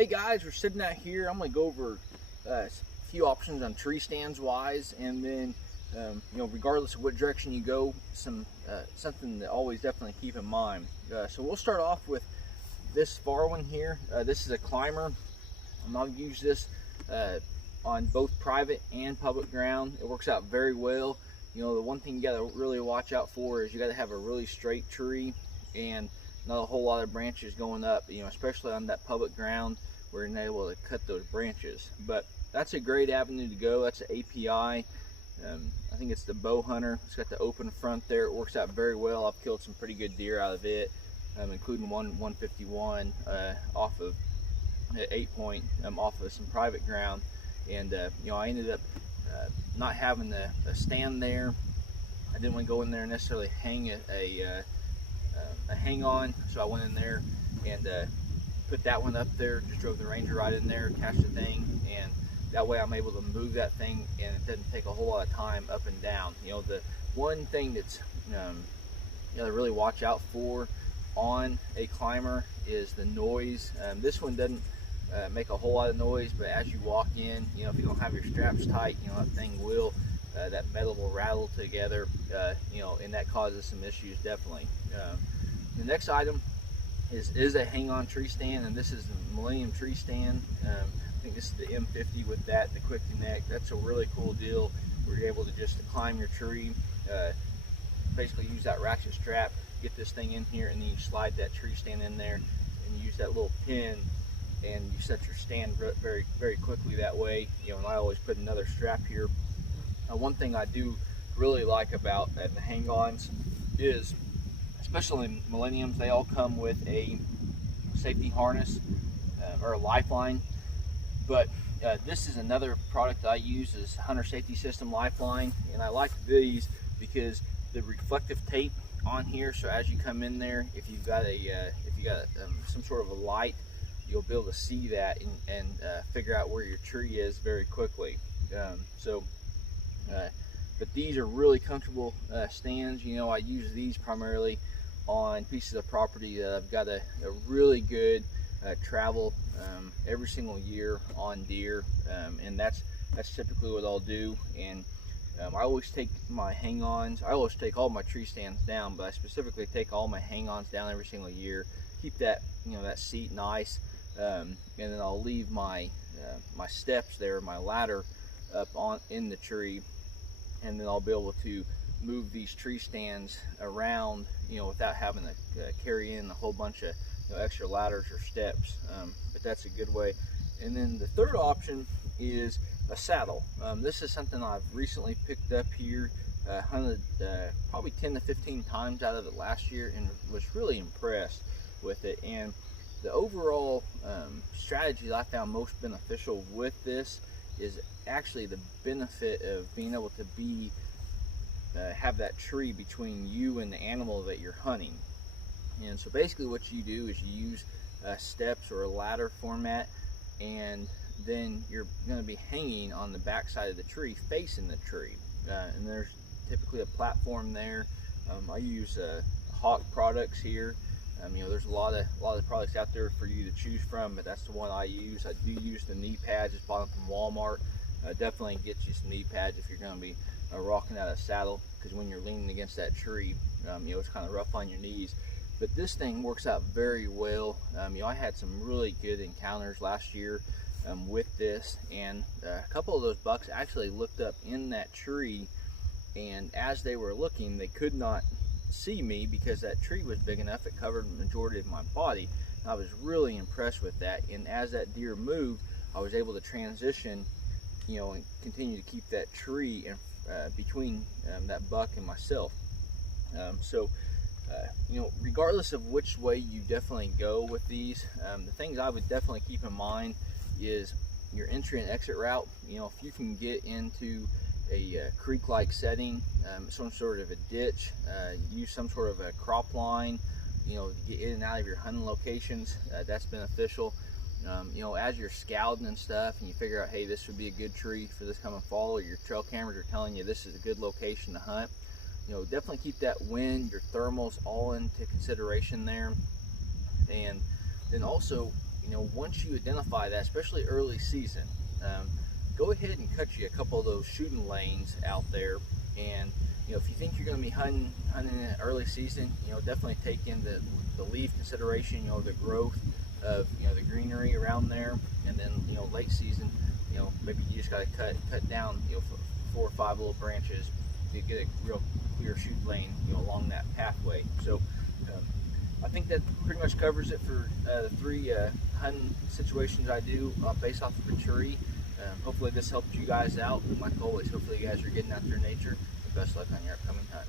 Hey guys, we're sitting out here. I'm going to go over a few options on tree stands wise, and then regardless of what direction you go, something to always definitely keep in mind. So we'll start off with this far one here. This is a climber. I'll use this on both private and public ground. It works out very well. The one thing you got to really watch out for is you got to have a really straight tree and not a whole lot of branches going up, especially on that public ground where you're not able to cut those branches. But that's a great avenue to go. That's an API. I think it's the Bow Hunter. It's got the open front there. It works out very well. I've killed some pretty good deer out of it, including one 151 off of 8-point off of some private ground. And I ended up not having a stand there. I didn't want to go in there and necessarily hang a hang on, so I went in there and put that one up there, just drove the Ranger right in there, cast the thing, and that way I'm able to move that thing and it doesn't take a whole lot of time up and down. The one thing that's to really watch out for on a climber is the noise. This one doesn't make a whole lot of noise, but as you walk in, if you don't have your straps tight, that thing will that metal will rattle together, and that causes some issues definitely. The next item is a hang-on tree stand, and this is the Millennium tree stand. I think this is the M50 with the quick connect. That's a really cool deal where you're able to just climb your tree, basically use that ratchet strap, get this thing in here, and then you slide that tree stand in there, and you use that little pin, and you set your stand very, very quickly that way. And I always put another strap here. One thing I do really like about the hang-ons is, especially in Millenniums, they all come with a safety harness or a lifeline. But this is another product I use, is Hunter Safety System Lifeline, and I like these because the reflective tape on here. So as you come in there, if you've got some sort of a light, you'll be able to see that and figure out where your tree is very quickly. But these are really comfortable stands. I use these primarily on pieces of property that I've got a really good travel every single year on deer, and that's typically what I'll do. And I always take my hang-ons. I always take all my tree stands down, but I specifically take all my hang-ons down every single year. Keep that that seat nice, and then I'll leave my my steps there, my ladder up in the tree, and then I'll be able to move these tree stands around, without having to carry in a whole bunch of extra ladders or steps. But that's a good way. And then the third option is a saddle. This is something I've recently picked up here, hunted probably 10 to 15 times out of it last year, and was really impressed with it. And the overall strategy that I found most beneficial with this is actually the benefit of being able to have that tree between you and the animal that you're hunting. And so basically what you do is you use steps or a ladder format, and then you're going to be hanging on the back side of the tree facing the tree, and there's typically a platform there. I use Hawk products here. There's a lot of products out there for you to choose from, but that's the one I use. I do use the knee pads. Just bought them from Walmart. Definitely get you some knee pads if you're going to be rocking out a saddle, because when you're leaning against that tree, it's kind of rough on your knees. But this thing works out very well. I had some really good encounters last year with this, and a couple of those bucks actually looked up in that tree, and as they were looking, they could not see me because that tree was big enough. It covered the majority of my body. I was really impressed with that, and as that deer moved, I was able to transition, and continue to keep that tree between that buck and myself. Regardless of which way you definitely go with these, the things I would definitely keep in mind is your entry and exit route. If you can get into a creek-like setting, some sort of a ditch, use some sort of a crop line, to get in and out of your hunting locations, that's beneficial. As you're scouting and stuff, and you figure out, hey, this would be a good tree for this coming fall, or your trail cameras are telling you this is a good location to hunt, definitely keep that wind, your thermals all into consideration there. And then also, you know, once you identify that, especially early season, go ahead and cut you a couple of those shooting lanes out there. And you know, if you think you're going to be hunting in early season, you know, definitely take into the leaf consideration, you know, the growth of, you know, the greenery around there. And then, you know, late season, you know, maybe you just got to cut down, you know, 4 or 5 little branches to get a real clear shoot lane, you know, along that pathway. So I think that pretty much covers it for the 3 hunting situations I do based off of a tree. Hopefully this helped you guys out. My goal is hopefully you guys are getting out there in nature. Best luck on your upcoming hunt.